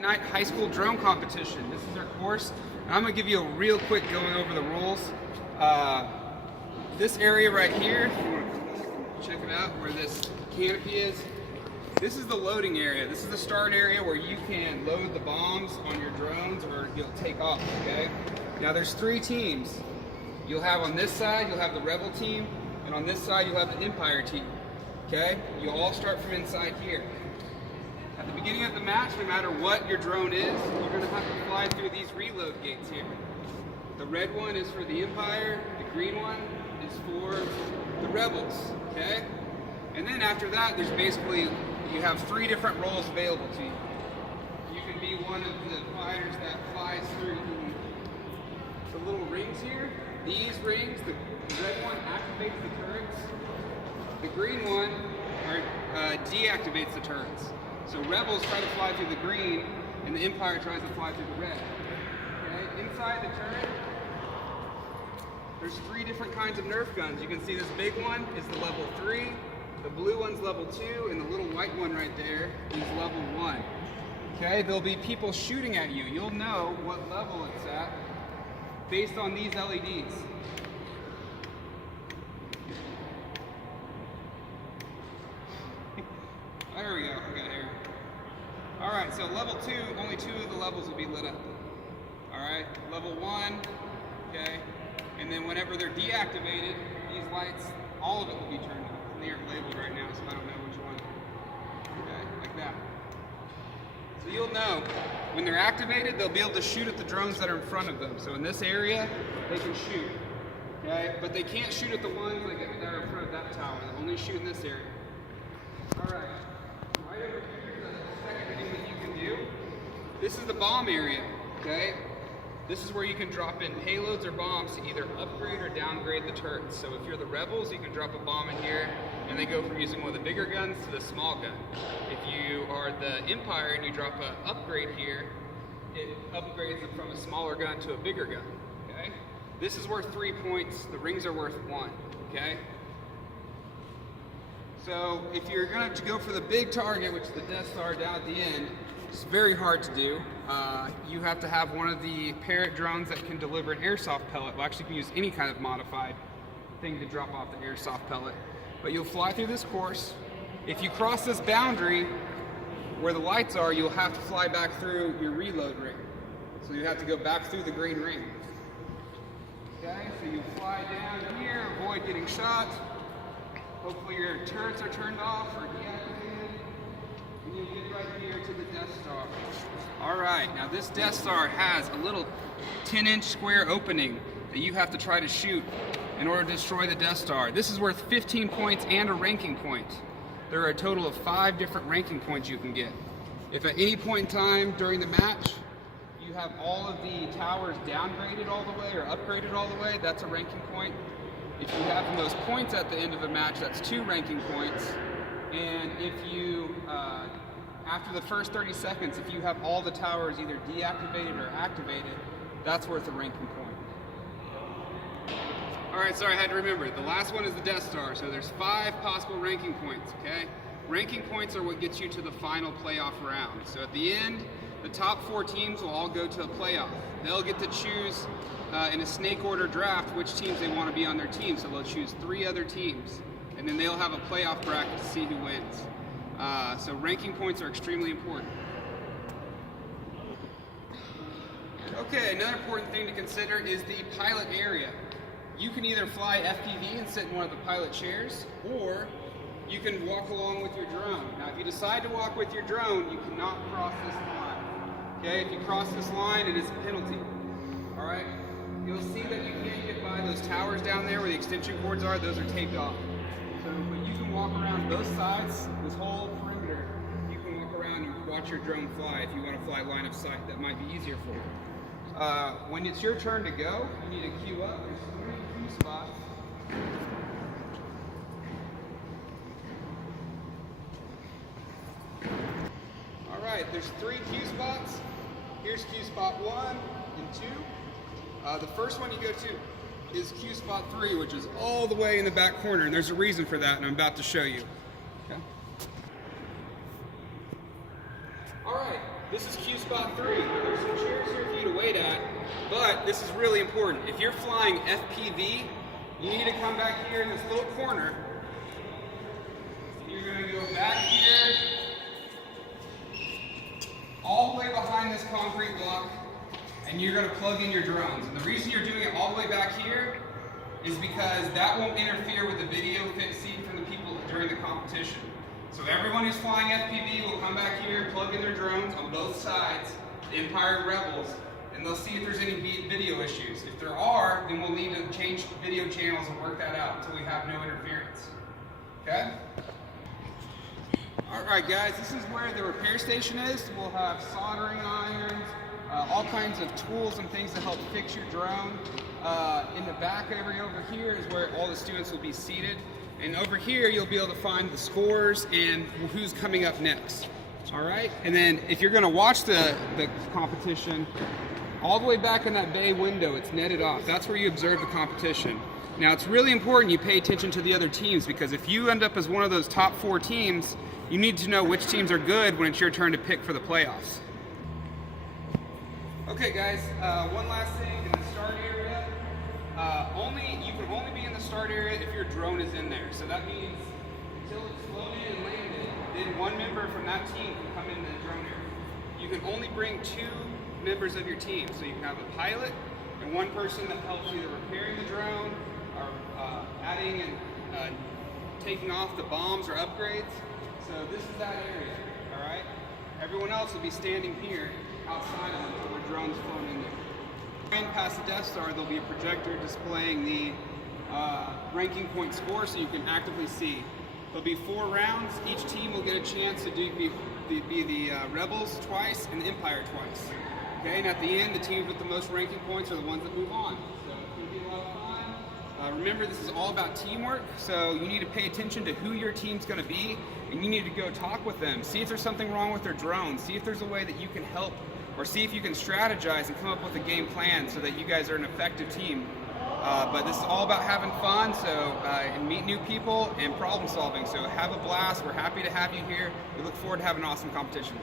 Night high school drone competition. This is our course, and I'm going to give you a real quick going over the rules. This area right here, if you want to check it out where this canopy is, this is the loading area. This is the start area where you can load the bombs on your drones or you'll take off, okay? Now there's three teams. You'll have on this side, you'll have the Rebel team, and on this side you'll have the Empire team, okay? You'll all start from inside here. At the beginning of the match, no matter what your drone is, you're going to have to fly through these reload gates here. The red one is for the Empire, the green one is for the Rebels, okay? And then after that, there's basically, you have three different roles available to you. You can be one of the fighters that flies through the little rings here. These rings, the red one activates the turrets, the green one deactivates the turrets. So Rebels try to fly through the green, and the Empire tries to fly through the red. Okay? Inside the turret, there's three different kinds of Nerf guns. You can see this big one is the level 3, the blue one's level 2, and the little white one right there is level 1. Okay? There'll be people shooting at you. You'll know what level it's at based on these LEDs. There we go. Okay, here. All right, so level 2, only 2 of the levels will be lit up. All right, level 1, okay, and then whenever they're deactivated, these lights, all of it will be turned on. They aren't labeled right now, so I don't know which one. Okay, like that. So you'll know when they're activated, they'll be able to shoot at the drones that are in front of them. So in this area, they can shoot. Okay, but they can't shoot at the ones like that are in front of that tower. They'll only shoot in this area. All right. Right over here, the second thing that you can do, this is the bomb area, okay? This is where you can drop in payloads or bombs to either upgrade or downgrade the turrets. So if you're the Rebels, you can drop a bomb in here, and they go from using one of the bigger guns to the small gun. If you are the Empire and you drop an upgrade here, it upgrades it from a smaller gun to a bigger gun, okay? This is worth 3 points, the rings are worth 1, okay? So if you're going to go for the big target, which is the Death Star down at the end, it's very hard to do. You have to have one of the Parrot drones that can deliver an airsoft pellet. Well, actually you can use any kind of modified thing to drop off the airsoft pellet. But you'll fly through this course. If you cross this boundary where the lights are, you'll have to fly back through your reload ring. So you have to go back through the green ring. Okay, so you fly down here, avoid getting shot. Hopefully your turrets are turned off or deactivated, and you'll get right here to the Death Star. All right, now this Death Star has a little 10-inch square opening that you have to try to shoot in order to destroy the Death Star. This is worth 15 points and a ranking point. There are a total of 5 different ranking points you can get. If at any point in time during the match, you have all of the towers downgraded all the way or upgraded all the way, that's a ranking point. If you have the most points at the end of a match, that's 2 ranking points. And if you, after the first 30 seconds, if you have all the towers either deactivated or activated, that's worth a ranking point. All right, sorry, I had to remember. The last one is the Death Star, so there's 5 possible ranking points, okay? Ranking points are what gets you to the final playoff round. So at the end, the top 4 teams will all go to a playoff. They'll get to choose in a snake order draft which teams they want to be on their team. So they'll choose 3 other teams, and then they'll have a playoff bracket to see who wins. So ranking points are extremely important. Okay, another important thing to consider is the pilot area. You can either fly FPV and sit in one of the pilot chairs, or you can walk along with your drone. Now if you decide to walk with your drone, you cannot cross this line. Okay, if you cross this line, it is a penalty. All right? You'll see that you can't get by those towers down there where the extension cords are. Those are taped off. So, but you can walk around both sides, this whole perimeter. You can walk around and watch your drone fly if you want to fly line of sight. That might be easier for you. When it's your turn to go, you need to queue up. There's 3 queue spots. All right, there's 3 queue spots. Here's queue spot 1 and 2. The first one you go to is queue spot 3, which is all the way in the back corner, and there's a reason for that, and I'm about to show you. Okay. All right, This is Q spot 3. There's some chairs here for you to wait at, but this is really important. If you're flying FPV, you need to come back here in this little corner. You're going to go back here, all the way behind this concrete block, and you're going to plug in your drones. And the reason you're doing it all the way back here is because that won't interfere with the video feed from the people during the competition. So everyone who's flying FPV will come back here, plug in their drones on both sides, the Empire and Rebels, and they'll see if there's any video issues. If there are, then we'll need to change video channels and work that out until we have no interference. Okay? Alright guys, this is where the repair station is. We'll have soldering irons, all kinds of tools and things to help fix your drone. In the back area over here is where all the students will be seated. And over here you'll be able to find the scores and who's coming up next. Alright? And then if you're going to watch the competition, all the way back in that bay window, it's netted off. That's where you observe the competition. Now it's really important you pay attention to the other teams, because if you end up as one of those top 4 teams, you need to know which teams are good when it's your turn to pick for the playoffs. Okay guys, one last thing. In the start area, you can only be in the start area if your drone is in there. So that means until it's flown in and landed, then one member from that team can come in the drone area. You can only bring 2 members of your team. So you can have a pilot and one person that helps either repairing the drone or adding and taking off the bombs or upgrades. So this is that area, all right? Everyone else will be standing here outside of it where drones flown in there. Past the Death Star, there'll be a projector displaying the ranking point score so you can actively see. There'll be 4 rounds. Each team will get a chance to be the Rebels twice and the Empire twice. Okay, and at the end, the teams with the most ranking points are the ones that move on. So it's going to be a lot of fun. Remember, this is all about teamwork, so you need to pay attention to who your team's going to be, and you need to go talk with them. See if there's something wrong with their drone. See if there's a way that you can help, or see if you can strategize and come up with a game plan so that you guys are an effective team. But this is all about having fun, so and meet new people and problem solving. So have a blast. We're happy to have you here. We look forward to having an awesome competition.